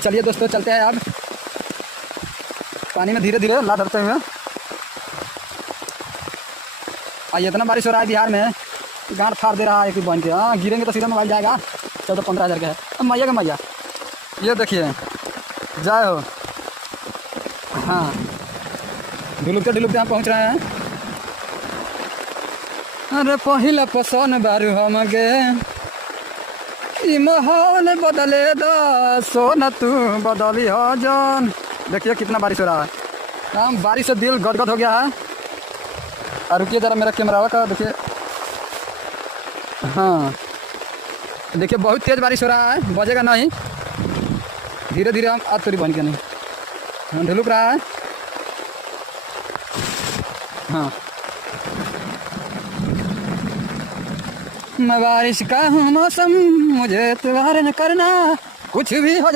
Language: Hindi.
चलिए दोस्तों चलते हैं अब पानी में धीरे धीरे ला धरते हुए। इतना बारिश हो रहा है बिहार में, गांठ फाड़ दे रहा है कि बन के। हाँ गिरेंगे तो सीधा मोबाइल जाएगा। 14-15 हज़ार का है। अब मैया का मैया, ये देखिए जय हो। हाँ ढुलुकते ढुलुकते हम पहुँच रहे हैं। अरे पहिला पसंद बारू हम गे, ई माहौल बदले दो सोना तू बदली हो जान। देखिए कितना बारिश हो रहा है। हम बारिश से दिल गदगद हो गया है। और रुकिए ज़रा मेरा कैमरा का देखिए। हाँ देखिए बहुत तेज़ बारिश हो रहा है, बजेगा नहीं। धीरे धीरे हम आज तोरी बन के नहीं हम ढुलुक रहा है। हाँ मैं बारिश का हूँ मौसम, मुझे इतबार न करना, कुछ भी हो जाए।